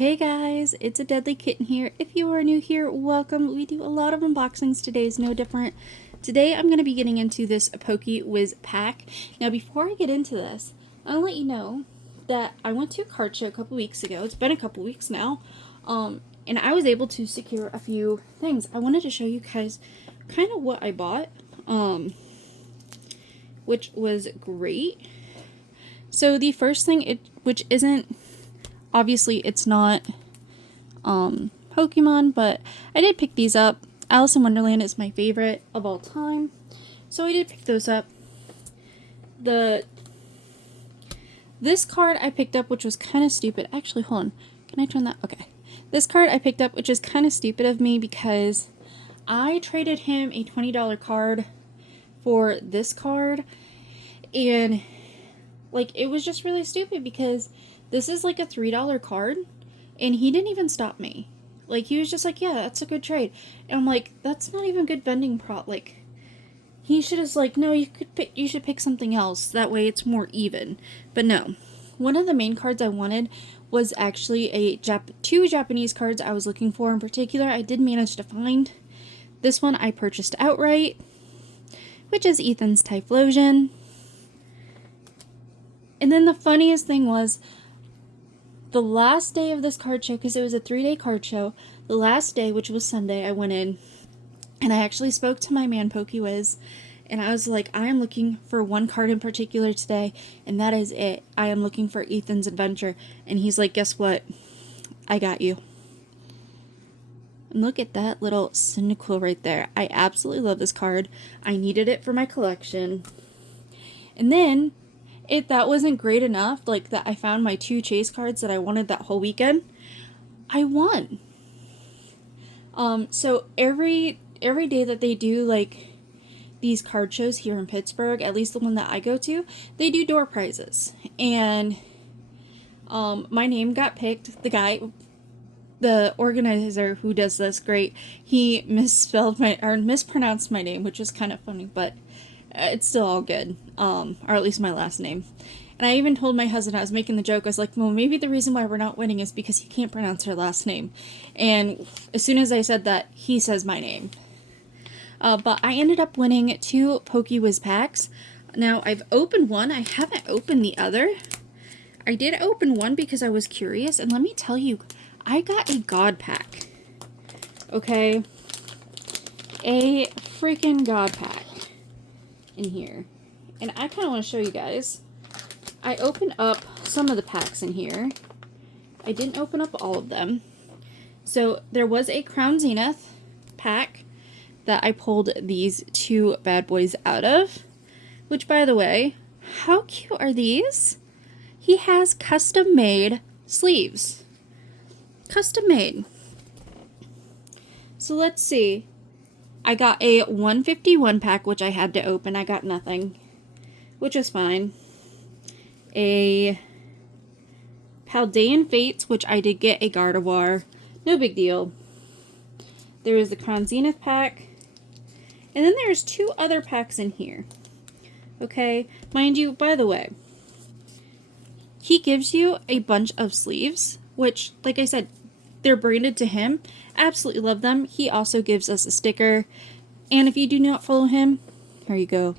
Hey guys, it's a Deadly Kitten here. If you are new here, welcome. We do a lot of unboxings. Today is no different. Today I'm going to be getting into this Pokeywiz pack. Now before I get into this, I'll let you know that I went to a card show a couple weeks ago. It's been a couple weeks now. And I was able to secure a few things. I wanted to show you guys kind of what I bought, which was great. So the first thing, which isn't, obviously it's not Pokemon, but I did pick these up. Alice in Wonderland is my favorite of all time, so I did pick those up. This card I picked up, which was kind of stupid. Actually, hold on. Can I turn that? Okay. This card I picked up, which is kind of stupid of me because I traded him a $20 card for this card, and like it was just really stupid because this is like a $3 card and he didn't even stop me. Like he was just like, yeah, that's a good trade. And I'm like, that's not even good vending prop. Like he should have like, no, you should pick something else. That way it's more even. But no. One of the main cards I wanted was actually two Japanese cards I was looking for in particular. I did manage to find. This one I purchased outright, which is Ethan's Typhlosion. And then the funniest thing was, the last day of this card show, because it was a 3-day card show, the last day, which was Sunday, I went in, and I actually spoke to my man, Pokeywiz, and I was like, I am looking for one card in particular today, and that is it. I am looking for Ethan's Adventure. And he's like, guess what? I got you. And look at that little Cynical right there. I absolutely love this card. I needed it for my collection. And then, if that wasn't great enough, like that I found my 2 chase cards that I wanted that whole weekend, I won. So every day that they do like these card shows here in Pittsburgh, at least the one that I go to, they do door prizes. And my name got picked. The organizer who does this, great, he mispronounced my name, which is kind of funny, but it's still all good, or at least my last name. And I even told my husband, I was making the joke, I was like, well, maybe the reason why we're not winning is because he can't pronounce her last name. And as soon as I said that, he says my name. But I ended up winning 2 Pokeywiz packs. Now, I've opened one. I haven't opened the other. I did open one because I was curious, and let me tell you, I got a God pack. Okay? A freaking God pack in here. And I kind of want to show you guys. I opened up some of the packs in here. I didn't open up all of them. So there was a Crown Zenith pack that I pulled these 2 bad boys out of. Which, by the way, how cute are these? He has custom made sleeves. Custom made. So let's see. I got a 151 pack, which I had to open. I got nothing, which is fine. A Paldean Fates, which I did get a Gardevoir. No big deal. There is the Crown Zenith pack. And then there's 2 other packs in here. Okay? Mind you, by the way, he gives you a bunch of sleeves, which, like I said, they're branded to him. Absolutely love them. He also gives us a sticker. And if you do not follow him, here you go.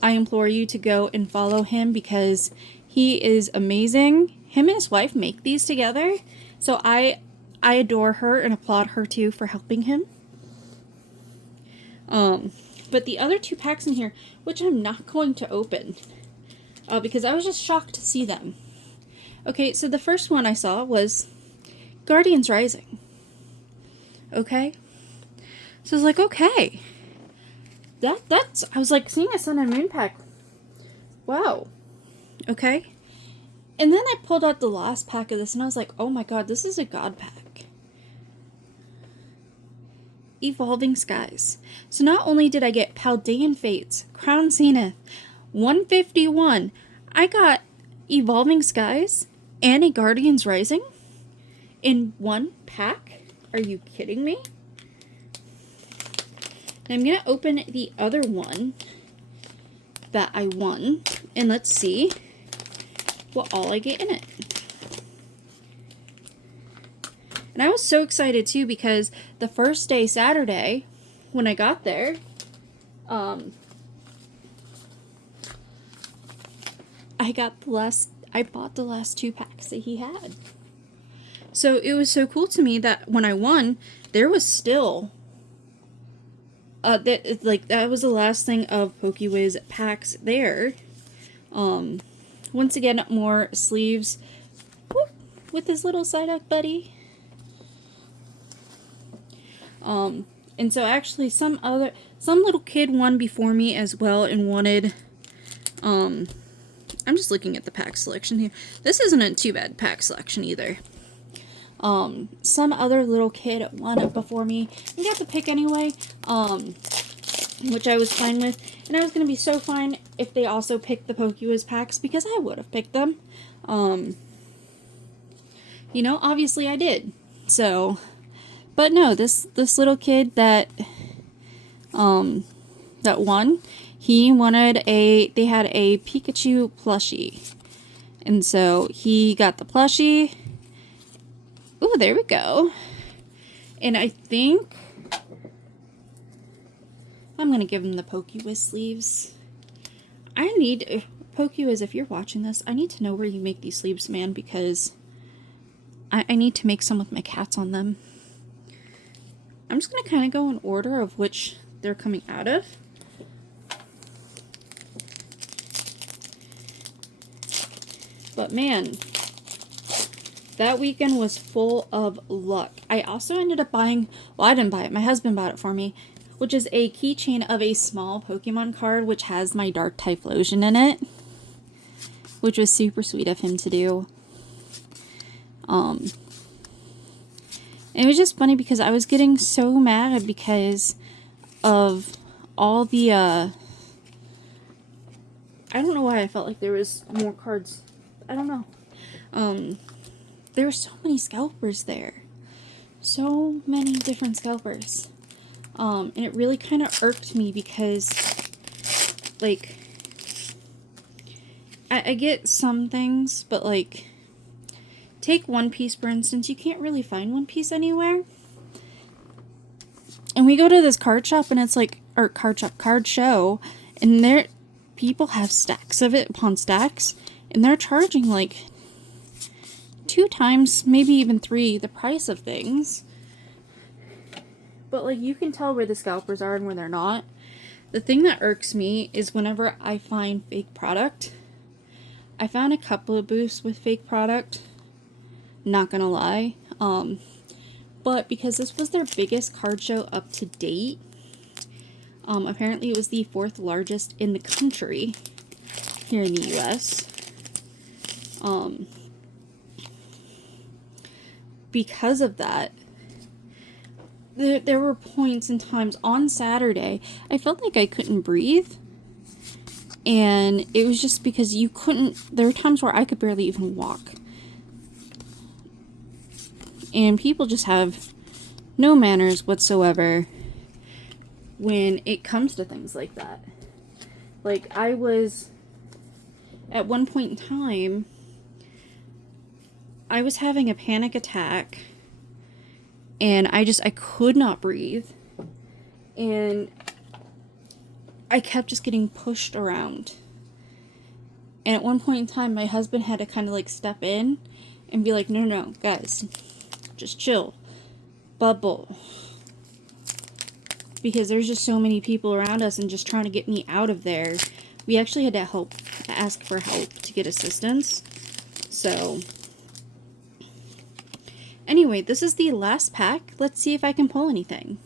I implore you to go and follow him because he is amazing. Him and his wife make these together. So I adore her and applaud her too for helping him. But the other 2 packs in here, which I'm not going to open, because I was just shocked to see them. Okay, so the first one I saw was Guardians Rising. Okay? So I was like, okay. I was like seeing a Sun and Moon pack. Wow. Okay. And then I pulled out the last pack of this and I was like, oh my god, this is a God pack. Evolving Skies. So not only did I get Paldean Fates, Crown Zenith, 151, I got Evolving Skies and a Guardians Rising in one pack? Are you kidding me? And I'm going to open the other one that I won, and let's see what all I get in it. And I was so excited too because the first day, Saturday, when I got there, I bought the last 2 packs that he had. So it was so cool to me that when I won, there was still that was the last thing of Pokeywiz packs there. Once again, more sleeves. Whoop, with his little Psyduck buddy. And so actually some little kid won before me as well and wanted, I'm just looking at the pack selection here. This isn't a too bad pack selection either. Some other little kid won before me and got the pick anyway, which I was fine with. And I was going to be so fine if they also picked the Pokeywiz packs because I would have picked them. You know, obviously I did. So, but no, this little kid that won, he wanted they had a Pikachu plushie. And so he got the plushie. Ooh, there we go. And I think I'm going to give him the Pokeywiz sleeves. Pokeywiz, if you're watching this, I need to know where you make these sleeves, man, because I need to make some with my cats on them. I'm just going to kind of go in order of which they're coming out of. But man, that weekend was full of luck. I also ended up buying, well, I didn't buy it, my husband bought it for me, which is a keychain of a small Pokemon card which has my Dark Typhlosion in it, which was super sweet of him to do. It was just funny because I was getting so mad because of all the, I don't know why I felt like there was more cards. I don't know. There were so many scalpers there. So many different scalpers. And it really kind of irked me because, like, I get some things, but, like, take One Piece, for instance. You can't really find One Piece anywhere. And we go to this card shop, and it's like, or card show, and there, people have stacks of it upon stacks, and they're charging, like, 2 times, maybe even 3, the price of things. But, like, you can tell where the scalpers are and where they're not. The thing that irks me is whenever I find fake product. I found a couple of booths with fake product. Not gonna lie. But because this was their biggest card show up to date, apparently it was the 4th largest in the country here in the US. Because of that, there were points and times on Saturday I felt like I couldn't breathe, and it was just because you couldn't, there were times where I could barely even walk, and people just have no manners whatsoever when it comes to things like that. Like, I was, at one point in time, I was having a panic attack, and I could not breathe, and I kept just getting pushed around. And at one point in time, my husband had to kind of, like, step in and be like, no, guys, just chill, bubble, because there's just so many people around us and just trying to get me out of there. We actually had to ask for help to get assistance. So anyway, this is the last pack. Let's see if I can pull anything.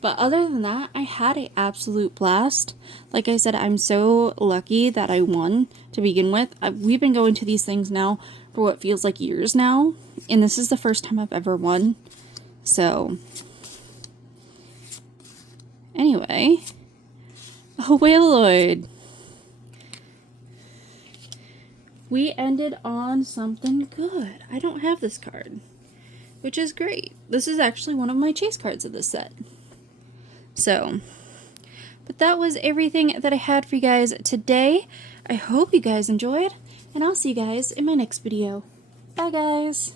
But other than that, I had an absolute blast. Like I said, I'm so lucky that I won to begin with. We've been going to these things now for what feels like years now. And this is the first time I've ever won. So, anyway. Oh, Wailoid. We ended on something good. I don't have this card, which is great. This is actually one of my chase cards of this set. So, but that was everything that I had for you guys today. I hope you guys enjoyed, and I'll see you guys in my next video. Bye, guys.